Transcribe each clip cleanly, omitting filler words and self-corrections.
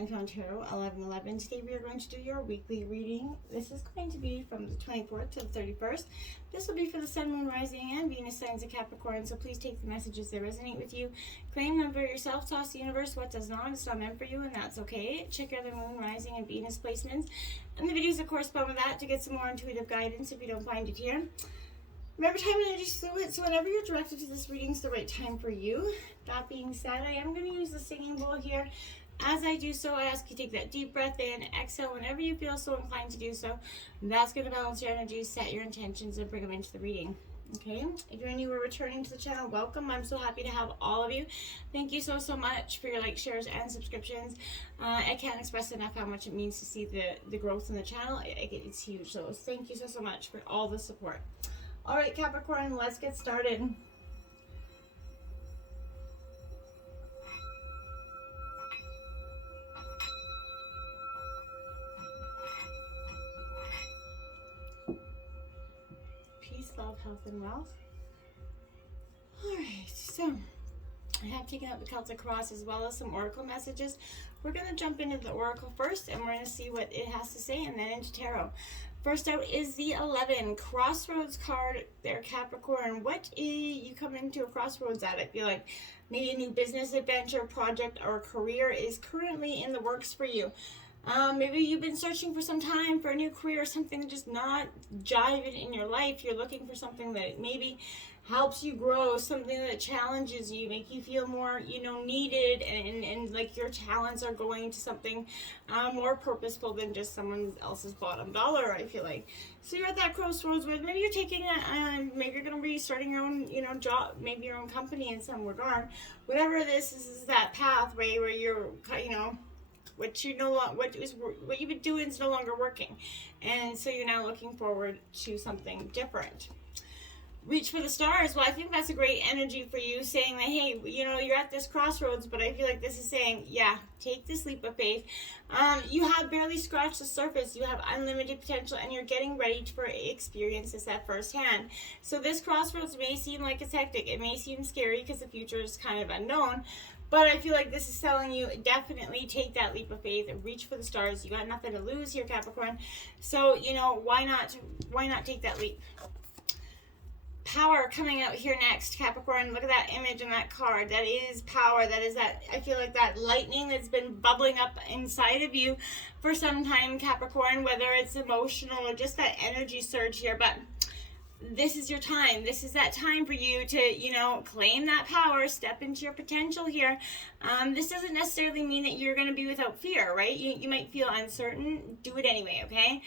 Capricorn Tarot 1111. Today we are going to do your weekly reading. This is going to be from the 24th to the 31st. This will be for the Sun, Moon, Rising, and Venus signs of Capricorn, so please take the messages that resonate with you. Claim them for yourself. Toss the universe what does not. It's not meant for you, and that's okay. Check your other Moon, Rising, and Venus placements and the videos that correspond with that to get some more intuitive guidance if you don't find it here. Remember, time and energy is fluid, so whenever you're directed to this reading, it's the right time for you. That being said, I am going to use the singing bowl here. As I do so, I ask you to take that deep breath in, exhale whenever you feel so inclined to do so. And that's going to balance your energy, set your intentions, and bring them into the reading. Okay, if you're new or returning to the channel, welcome. I'm so happy to have all of you. Thank you so much for your likes, shares, and subscriptions. I can't express enough how much it means to see the growth in the channel. It's huge, so thank you so much for all the support. All right, Capricorn, let's get started. Peace, love, health, and wealth. All right, so I have taken out the Celtic Cross as well as some Oracle messages. We're going to jump into the Oracle first, and we're going to see what it has to say, and then into Tarot. First out is the 11 Crossroads card there, Capricorn. What you come into a crossroads at? I feel like maybe a new business adventure, project, or career is currently in the works for you. Maybe you've been searching for some time for a new career, something just not jiving in your life. You're looking for something that maybe helps you grow, something that challenges you, make you feel more, needed, and like your talents are going to something more purposeful than just someone else's bottom dollar, I feel like. So you're at that crossroads where maybe you're taking maybe you're going to be starting your own, job, maybe your own company in some regard. Whatever this is that pathway where you're, what you've been doing is no longer working, and so you're now looking forward to something different. Reach for the stars. Well, I think that's a great energy for you, saying that, hey, you're at this crossroads, but I feel like this is saying, yeah, take this leap of faith. You have barely scratched the surface. You have unlimited potential, and you're getting ready to experience this at firsthand. So this crossroads may seem like it's hectic. It may seem scary because the future is kind of unknown. But I feel like this is telling you, definitely take that leap of faith and reach for the stars. You got nothing to lose here, Capricorn. So, why not take that leap? Power coming out here next, Capricorn. Look at that image and that card. That is power. That is that, I feel like that lightning that's been bubbling up inside of you for some time, Capricorn, whether it's emotional or just that energy surge here. But this is your time. This is that time for you to, claim that power, step into your potential here. This doesn't necessarily mean that you're going to be without fear, right? You might feel uncertain. Do it anyway, okay?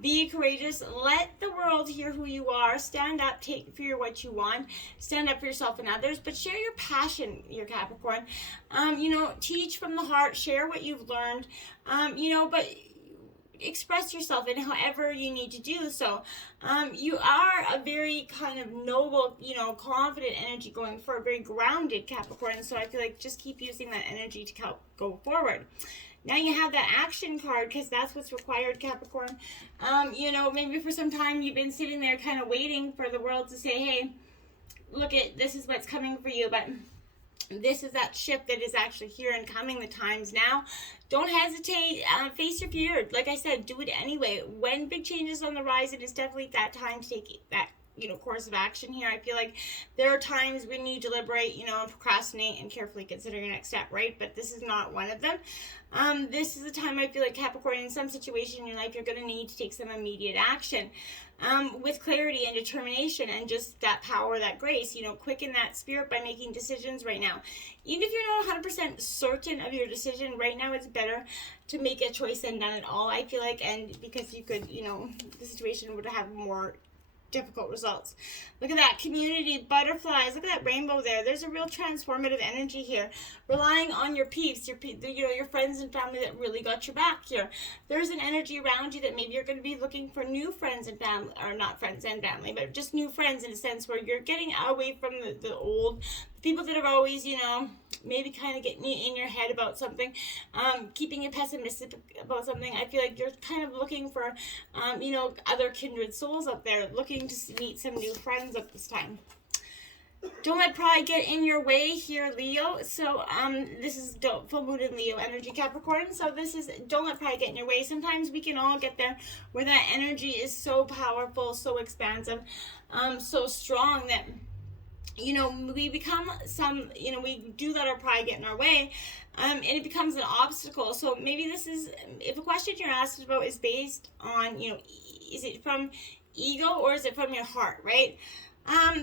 Be courageous. Let the world hear who you are. Stand up. Take for what you want. Stand up for yourself and others. But share your passion, your Capricorn. Teach from the heart. Share what you've learned. But express yourself in however you need to do so. You are a very kind of noble, confident energy going forward, very grounded Capricorn. So I feel like just keep using that energy to help go forward. Now you have that action card because that's what's required, Capricorn. Maybe for some time you've been sitting there kind of waiting for the world to say, hey, look, this is what's coming for you. But this is that shift that is actually here and coming. The time's now. Don't hesitate. Face your fear. Like I said, do it anyway. When big changes on the horizon, it's definitely that time to take that course of action here. I feel like there are times when you deliberate, procrastinate and carefully consider your next step, right? But this is not one of them. This is a time I feel like, Capricorn, in some situation in your life, you're going to need to take some immediate action with clarity and determination and just that power, that grace, quicken that spirit by making decisions right now. Even if you're not 100% certain of your decision right now, it's better to make a choice than none at all, I feel like, and because you could, the situation would have more difficult results. Look at that community, butterflies. Look at that rainbow there. There's a real transformative energy here. Relying on your peeps, your friends and family that really got your back here. There's an energy around you that maybe you're going to be looking for new friends and family, or not friends and family, but just new friends in a sense where you're getting away from the old people that have always, maybe kind of getting you in your head about something, keeping you pessimistic about something. I feel like you're kind of looking for, other kindred souls up there, looking to meet some new friends at this time. Don't let pride get in your way here, Leo. So, this is full moon in Leo energy, Capricorn. So this is, don't let pride get in your way. Sometimes we can all get there where that energy is so powerful, so expansive, so strong that, you know, we become some, you know, we do let our pride get in our way, and it becomes an obstacle. So maybe this is, if a question you're asked about is based on, you know, is it from ego or is it from your heart, right?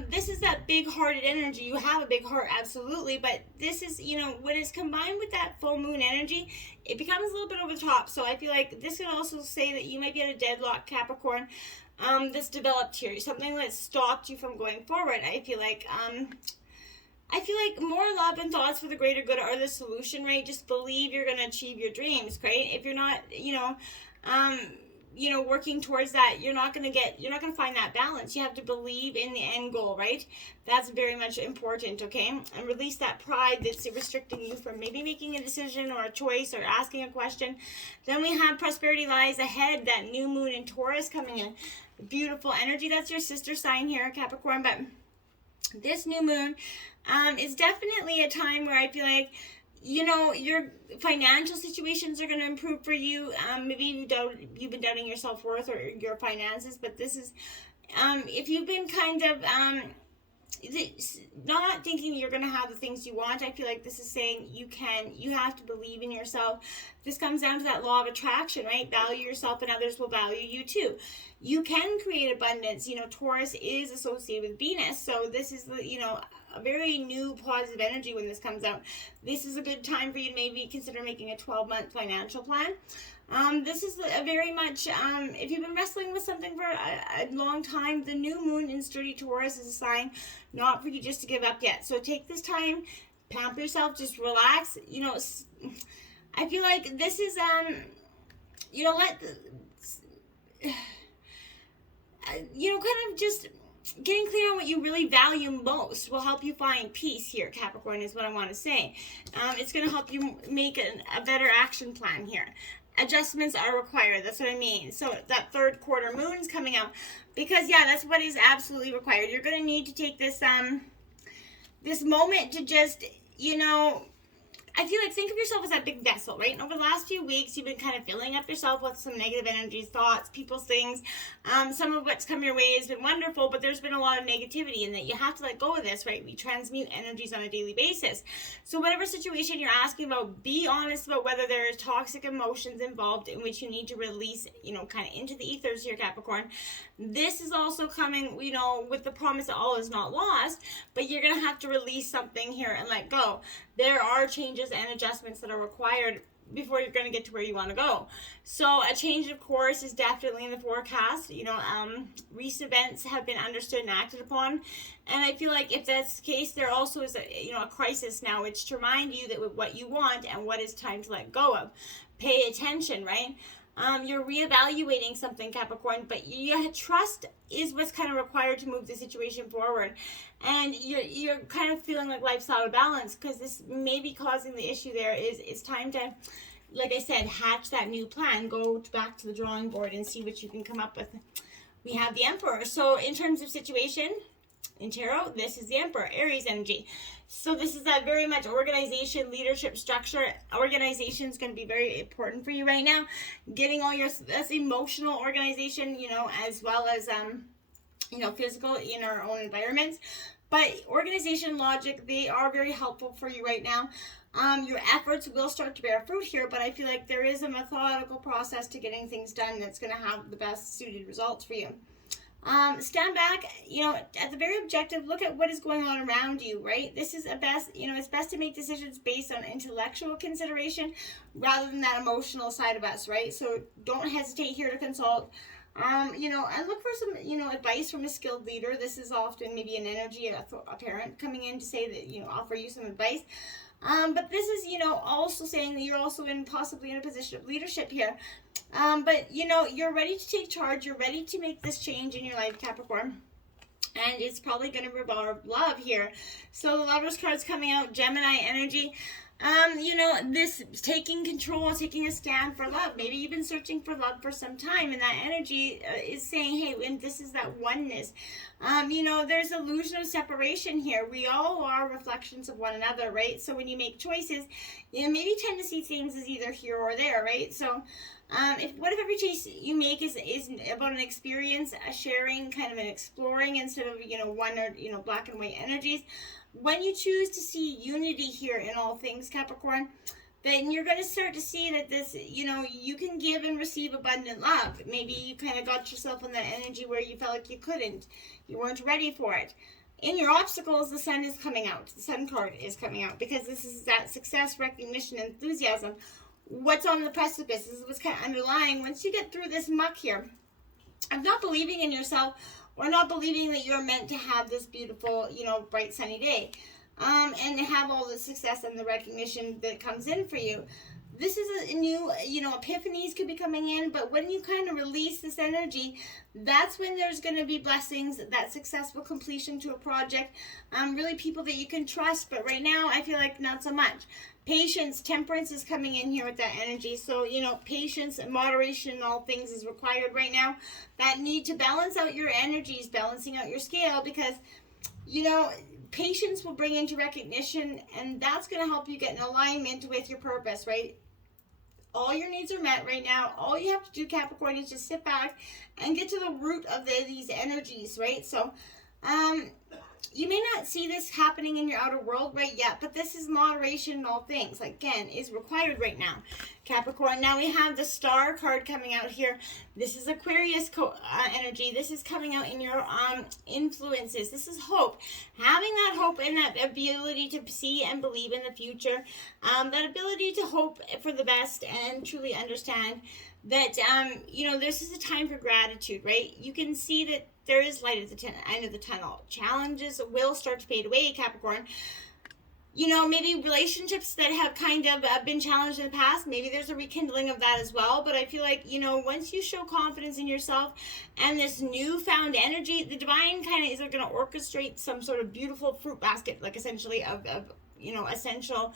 This is that big-hearted energy. You have a big heart, absolutely, but this is, you know, when it's combined with that full moon energy, it becomes a little bit over the top. So I feel like this could also say that you might be at a deadlock, Capricorn, that's developed here, something that stopped you from going forward. I feel like more love and thoughts for the greater good are the solution, right? Just believe you're going to achieve your dreams, right? If you're not, working towards that, you're not going to find that balance. You have to believe in the end goal, right? That's very much important, okay? And release that pride that's restricting you from maybe making a decision or a choice or asking a question. Then we have prosperity lies ahead, that new moon in Taurus coming in. Beautiful energy. That's your sister sign here, Capricorn. But this new moon is definitely a time where I feel like, you know, your financial situations are going to improve for you. Maybe you've been doubting your self-worth or your finances, but this is, if you've been kind of not thinking you're going to have the things you want, I feel like this is saying you have to believe in yourself. This comes down to that law of attraction, right? Value yourself and others will value you too. You can create abundance. You know, Taurus is associated with Venus, so this is the, you know, a very new positive energy when this comes out. This is a good time for you to maybe consider making a 12-month financial plan. This is a very much, if you've been wrestling with something for a long time, the new moon in sturdy Taurus is a sign not for you just to give up yet. So take this time, pamper yourself, just relax. You know, I feel like this is, kind of just getting clear on what you really value most will help you find peace here, Capricorn, is what I want to say. It's going to help you make a better action plan here. Adjustments are required. That's what I mean. So that third quarter moon's coming out because, yeah, that's what is absolutely required. You're going to need to take this this moment to just, you know, I feel like think of yourself as that big vessel, right? And over the last few weeks, you've been kind of filling up yourself with some negative energies, thoughts, people's things. Some of what's come your way has been wonderful, but there's been a lot of negativity, and that you have to let go of this, right? We transmute energies on a daily basis. So whatever situation you're asking about, be honest about whether there are toxic emotions involved in which you need to release, you know, kind of into the ethers here, Capricorn. This is also coming, you know, with the promise that all is not lost, but you're going to have to release something here and let go. There are changes and adjustments that are required before you're going to get to where you want to go. So a change of course is definitely in the forecast. You know, recent events have been understood and acted upon. And I feel like if that's the case, there also is a crisis now, which to remind you that with what you want and what is time to let go of. Pay attention, right? You're reevaluating something, Capricorn, but your trust is what's kind of required to move the situation forward. And you're kind of feeling like life's out of balance because this may be causing the issue there. It's time to, like I said, hatch that new plan. Go back to the drawing board and see what you can come up with. We have the Emperor. So in terms of situation, in tarot, this is the Emperor, Aries energy. So this is that very much organization, leadership, structure. Organization is going to be very important for you right now. Getting all that's emotional organization, you know, as well as, physical in our own environments. But organization, logic, they are very helpful for you right now. Your efforts will start to bear fruit here, but I feel like there is a methodical process to getting things done that's going to have the best suited results for you. Stand back, at the very objective, look at what is going on around you, right? This is it's best to make decisions based on intellectual consideration rather than that emotional side of us, right? So don't hesitate here to consult, and look for some, advice from a skilled leader. This is often maybe an energy, a parent coming in to say that, offer you some advice. But this is, also saying that you're also possibly in a position of leadership here. But, you're ready to take charge. You're ready to make this change in your life, Capricorn. And it's probably going to revolve love here. So the Lover's card's coming out, Gemini energy. This taking control, taking a stand for love. Maybe you've been searching for love for some time, and that energy is saying, hey, and this is that oneness. There's illusion of separation here. We all are reflections of one another, right? So when you make choices, maybe tend to see things as either here or there, right? So what if every choice you make is about an experience, a sharing, kind of an exploring, instead of one or black and white energies? When you choose to see unity here in all things, Capricorn, then you're going to start to see that this, you can give and receive abundant love. Maybe you kind of got yourself in that energy where you felt like you couldn't, you weren't ready for it. In your obstacles, the sun is coming out. The sun card is coming out, because this is that success, recognition, enthusiasm. What's on the precipice? This is what's kind of underlying. Once you get through this muck here of not believing in yourself, or not believing that you're meant to have this beautiful, bright sunny day, and have all the success and the recognition that comes in for you. This is a new, epiphanies could be coming in, but when you kind of release this energy, that's when there's going to be blessings, that successful completion to a project, really people that you can trust. But right now, I feel like not so much. Patience, temperance is coming in here with that energy. So, patience and moderation in all things is required right now. That need to balance out your energies, balancing out your scale, because, patience will bring into recognition, and that's going to help you get in alignment with your purpose, right? All your needs are met right now. All you have to do, Capricorn, is just sit back and get to the root of these energies, right? So, you may not see this happening in your outer world right yet, but this is moderation in all things. Again, is required right now, Capricorn. Now we have the Star card coming out here. This is Aquarius energy. This is coming out in your influences. This is hope. Having that hope and that ability to see and believe in the future. That ability to hope for the best and truly understand that, this is a time for gratitude, right? You can see that there is light at the end of the tunnel. Challenges will start to fade away, Capricorn. Maybe relationships that have kind of been challenged in the past, maybe there's a rekindling of that as well. But I feel like, once you show confidence in yourself and this newfound energy, the divine kind of is going to orchestrate some sort of beautiful fruit basket, like essentially of essential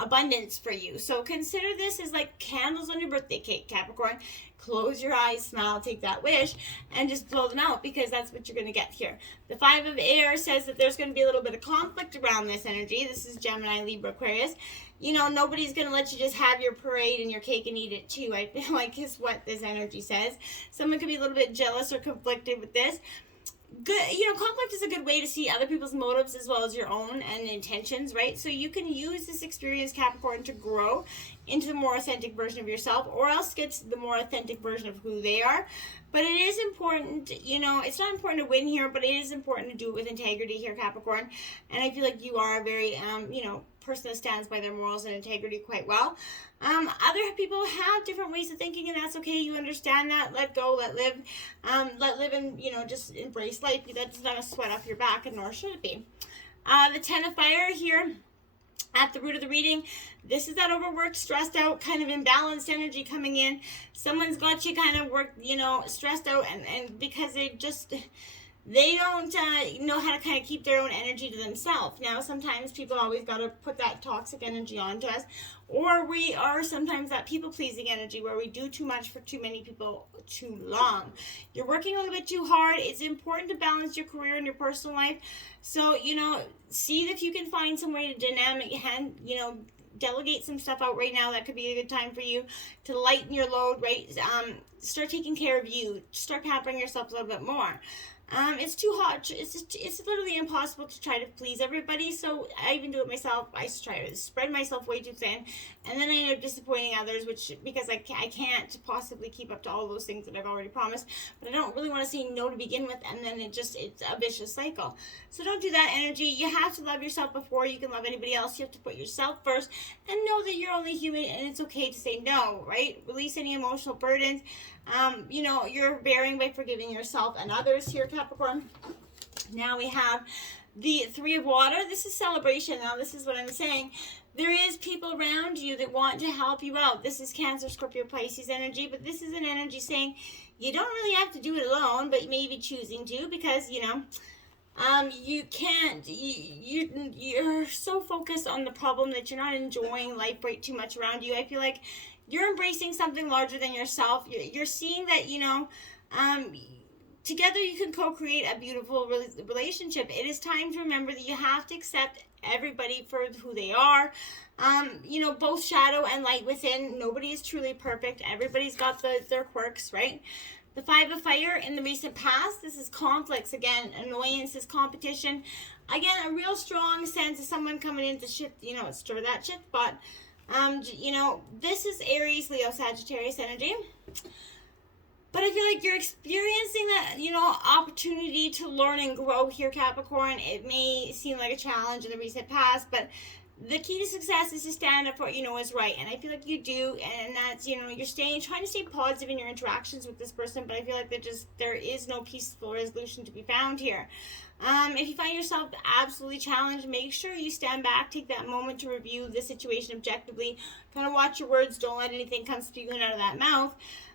abundance for you. So consider this as like candles on your birthday cake, Capricorn. Close your eyes, smile, take that wish, and just blow them out, because that's what you're going to get here. The 5 of Air says that there's going to be a little bit of conflict around this energy. This is Gemini, Libra, Aquarius. Nobody's going to let you just have your parade and your cake and eat it too, I feel like, is what this energy says. Someone could be a little bit jealous or conflicted with this. Good, conflict is a good way to see other people's motives as well as your own and intentions, right? So you can use this experience, Capricorn, to grow into the more authentic version of yourself, or else get to the more authentic version of who they are. But it is important, it's not important to win here, but it is important to do it with integrity here, Capricorn. And I feel like you are a very, person that stands by their morals and integrity quite well. Other people have different ways of thinking, and that's okay. You understand that. Let go, let live, and just embrace life. That's not a sweat off your back, and nor should it be. The 10 of Fire here at the root of the reading. This is that overworked, stressed out, kind of imbalanced energy coming in. Someone's got you kind of worked, stressed out, and because they don't know how to kind of keep their own energy to themselves. Now, sometimes people always got to put that toxic energy onto us, or we are sometimes that people-pleasing energy where we do too much for too many people too long. You're working a little bit too hard. It's important to balance your career and your personal life. So, see if you can find some way to delegate some stuff out right now. That could be a good time for you to lighten your load, right? Start taking care of you. Start pampering yourself a little bit more. It's too hot. It's literally impossible to try to please everybody. So I even do it myself. I try to spread myself way too thin, and then I end up disappointing others, because I can't possibly keep up to all those things that I've already promised. But I don't really want to say no to begin with, and then it's a vicious cycle. So don't do that energy. You have to love yourself before you can love anybody else. You have to put yourself first, and know that you're only human, and it's okay to say no, right? Release any emotional burdens. You're bearing by forgiving yourself and others here, Capricorn. Now we have the 3 of Water. This is celebration. Now, this is what I'm saying. There is people around you that want to help you out. This is Cancer, Scorpio, Pisces energy, but this is an energy saying you don't really have to do it alone, but you may be choosing to, because, You're so focused on the problem that you're not enjoying life right too much around you. I feel like you're embracing something larger than yourself. You're seeing that, um, together you can co-create a beautiful relationship. It is time to remember that you have to accept everybody for who they are. Both shadow and light within. Nobody is truly perfect. Everybody's got their quirks, right? The Five of Fire in the recent past, this is conflicts again, annoyances, competition. Again, a real strong sense of someone coming in to shift, stir that shit. But, this is Aries, Leo, Sagittarius energy. But I feel like you're experiencing that, opportunity to learn and grow here, Capricorn. It may seem like a challenge in the recent past, but the key to success is to stand up for what you know is right. And I feel like you do, and that's, you're trying to stay positive in your interactions with this person, but I feel like there is no peaceful resolution to be found here. If you find yourself absolutely challenged, make sure you stand back, take that moment to review the situation objectively, kind of watch your words, don't let anything come spewing out of that mouth.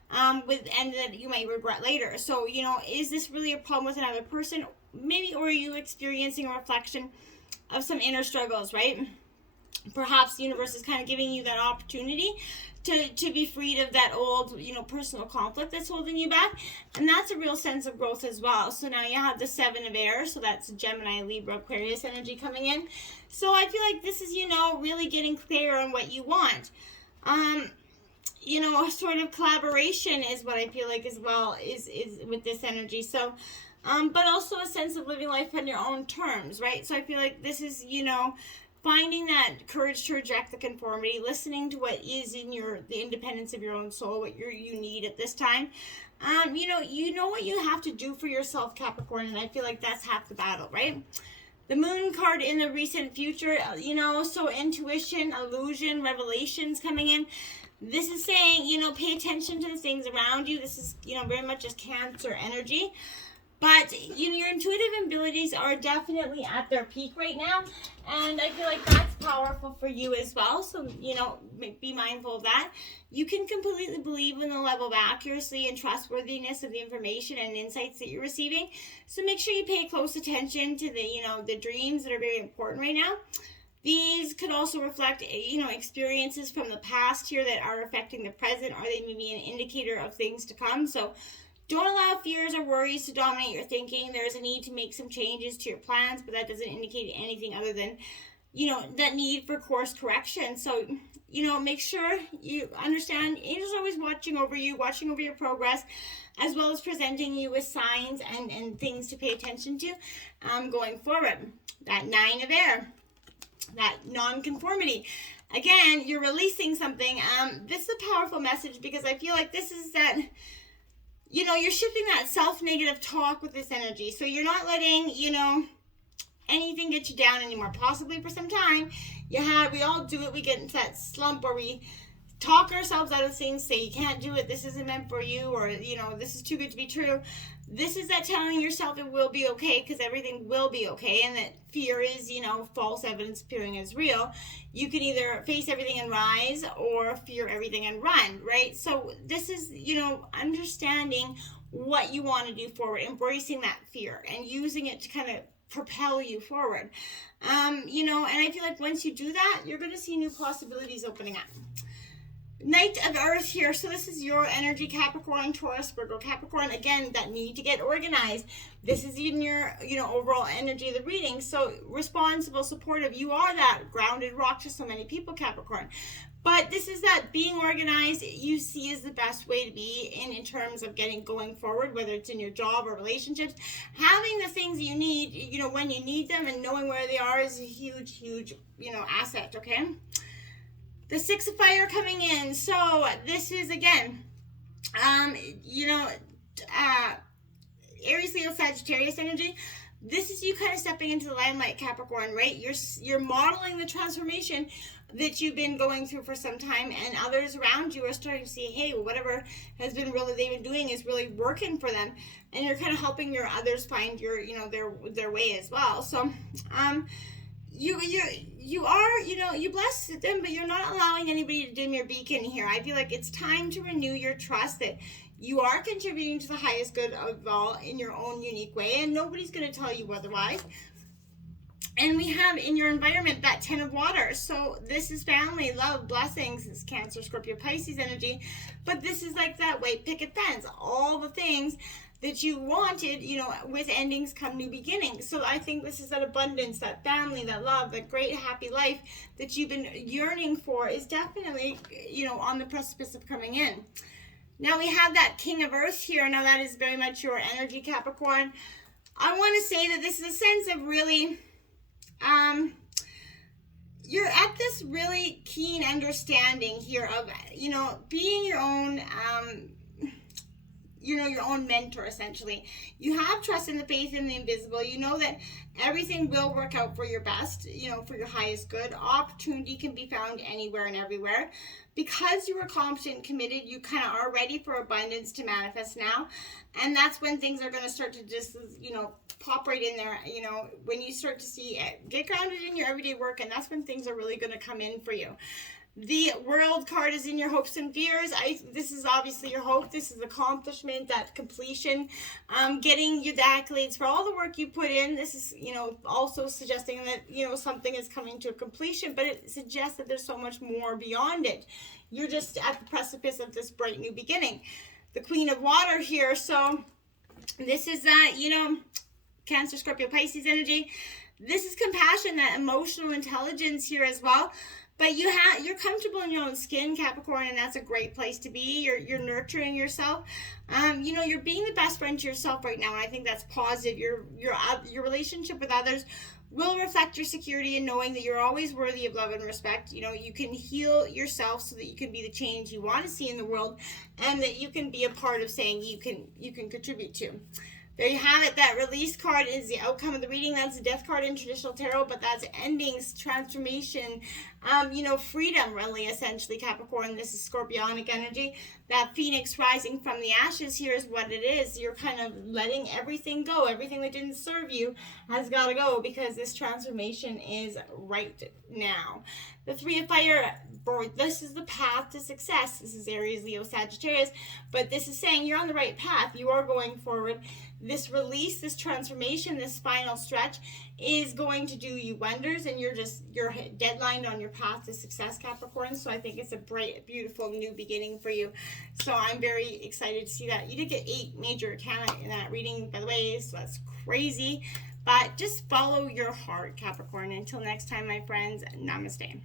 And that you might regret later. So, is this really a problem with another person? Maybe, or are you experiencing a reflection of some inner struggles, right? Perhaps the universe is kind of giving you that opportunity to be freed of that old, personal conflict that's holding you back. And that's a real sense of growth as well. So now you have the Seven of Air. So that's Gemini, Libra, Aquarius energy coming in. So I feel like this is, really getting clear on what you want. A sort of collaboration is what I feel like as well is with this energy. So, but also a sense of living life on your own terms, right? So I feel like this is, finding that courage to reject the conformity, listening to what is in the independence of your own soul, what you need at this time. You know what you have to do for yourself, Capricorn, and I feel like that's half the battle, right? The Moon card in the recent future, so intuition, illusion, revelations coming in. This is saying, pay attention to the things around you. This is, very much just Cancer energy. But, your intuitive abilities are definitely at their peak right now. And I feel like that's powerful for you as well. So, be mindful of that. You can completely believe in the level of accuracy and trustworthiness of the information and insights that you're receiving. So make sure you pay close attention to the dreams that are very important right now. These could also reflect, experiences from the past here that are affecting the present, or they may be an indicator of things to come. So don't allow fears or worries to dominate your thinking. There's a need to make some changes to your plans, but that doesn't indicate anything other than, that need for course correction. So, make sure you understand angels are always watching over your progress, as well as presenting you with signs and things to pay attention to going forward. That Nine of Air, that non-conformity. Again, you're releasing something. This is a powerful message because I feel like this is that, you're shifting that self-negative talk with this energy. So you're not letting, anything get you down anymore. Possibly for some time. We all do it. We get into that slump where we talk ourselves out of things, say you can't do it, this isn't meant for you, or, this is too good to be true. This is that telling yourself it will be okay, because everything will be okay, and that fear is, false evidence appearing as real. You can either face everything and rise, or fear everything and run, right? So this is, understanding what you want to do forward, embracing that fear, and using it to kind of propel you forward. And I feel like once you do that, you're going to see new possibilities opening up. Knight of Earth here. So this is your energy, Capricorn, Taurus, Virgo, Capricorn. Again, that need to get organized. This is in your, overall energy of the reading. So responsible, supportive. You are that grounded rock to so many people, Capricorn. But this is that being organized you see is the best way to be in terms of going forward, whether it's in your job or relationships. Having the things you need, when you need them, and knowing where they are is a huge, huge, asset, okay? The Six of Fire coming in. So this is, again, Aries, Leo, Sagittarius energy. This is you kind of stepping into the limelight, Capricorn, right? You're modeling the transformation that you've been going through for some time, and others around you are starting to see, hey, whatever has been they've been doing is really working for them, and you're kind of helping your others find your, their way as well. So, you are, you bless them, but you're not allowing anybody to dim your beacon here. I feel like it's time to renew your trust that You are contributing to the highest good of all in your own unique way, and nobody's going to tell you otherwise. And we have in your environment that 10 of water. So this is family, love, blessings. It's Cancer, Scorpio, Pisces energy. But this is like that white picket fence. All the things that you wanted, you know, with endings come new beginnings. So I think this is that abundance, that family, that love, that great happy life that you've been yearning for is definitely, you know, on the precipice of coming in. Now we have that King of Earth here. Now that is very much your energy, Capricorn. I want to say that this is a sense of really, you're at this really keen understanding here of, you know, being your own, you know, your own mentor, essentially. You have trust in the faith in the invisible. You know that everything will work out for your best, you know, for your highest good. Opportunity can be found anywhere and everywhere. Because you are confident and committed, you kind of are ready for abundance to manifest now. And that's when things are going to start to just, you know, pop right in there, you know, when you start to see it, get grounded in your everyday work, and that's when things are really going to come in for you. The World card is in your hopes and fears. This is obviously your hope. This is accomplishment, that completion, getting you the accolades for all the work you put in. This is, you know, also suggesting that, you know, something is coming to a completion, but it suggests that there's so much more beyond it. You're just at the precipice of this bright new beginning. The Queen of Water here. So this is that, you know, Cancer, Scorpio, Pisces energy. This is compassion, that emotional intelligence here as well. But you're comfortable in your own skin, Capricorn, and that's a great place to be. You're nurturing yourself. You know, you're being the best friend to yourself right now, and I think that's positive. Your relationship with others will reflect your security in knowing that you're always worthy of love and respect. You know, you can heal yourself so that you can be the change you want to see in the world, and that you can be a part of saying you can contribute to. There you have it. That release card is the outcome of the reading. That's the death card in traditional tarot, but that's endings, transformation, you know, freedom, really, essentially, Capricorn. This is scorpionic energy. That phoenix rising from the ashes here is what it is. You're kind of letting everything go. Everything that didn't serve you has got to go, because this transformation is right now. The Three of Fire, this is the path to success. This is Aries, Leo, Sagittarius, but this is saying you're on the right path. You are going forward. This release, this transformation, this final stretch is going to do you wonders, and you're deadlined on your path to success, Capricorn. So I think it's a bright, beautiful new beginning for you. So I'm very excited to see that. You did get 8 major arcana in that reading, by the way, so that's crazy. But just follow your heart, Capricorn. Until next time, my friends, namaste.